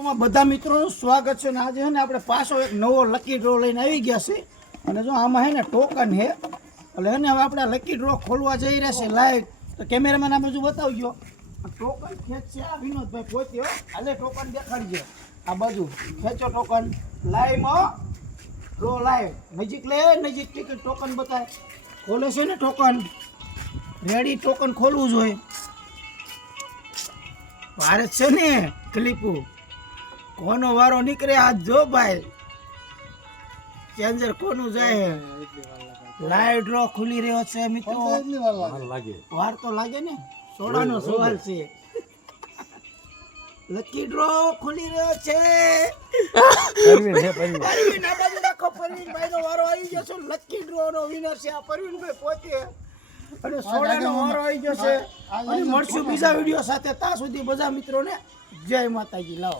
બધા મિત્રોનું સ્વાગત છે ને આજે છે ને આપણે પાછો એક નવો લકી ડ્રો લઈને આવી ગયા છે અને જો આમાં હે ને ટોકન હે એટલે હે ને હવે આપણે લકી ડ્રો ખોલવા જઈ રહ્યા છે લાઈવ તો કેમેરામેન આ બાજુ બતાવજો ટોકન ખેંચશે આ વિનોદભાઈ પોતે હાલે ટોકન દેખાડજો આ બાજુ ખેંચો ટોકન લાઈવમાં ડ્રો લાઈવ નજીક લે નજીક ટિકિટ ટોકન બતાય ખોલે છે ને ટોકન રેડી ટોકન ખોલવું જોઈએ ભારત છે ને ક્લિપુ કોનો વારો નીકળે આજ જો ભાઈ ચેન્જર કોનું જાય લાઈવ ડ્રો ખુલી રહ્યો છે મિત્રો વાર તો લાગે ને સોડાનો સવાલ છે લકી ડ્રો ખુલી રહ્યો છે પરવીન આ બાજુ રાખો પરવીનભાઈ નો વારો આવી ગયો છે લકી ડ્રો નો વિનર છે આ પરવીનભાઈ પોતે અને સોડાનો વારો આવી ગયો છે અને મળશું બીજા વિડીયો સાથે ત્યાં સુધી બધા મિત્રોને જય માતાજી લાવો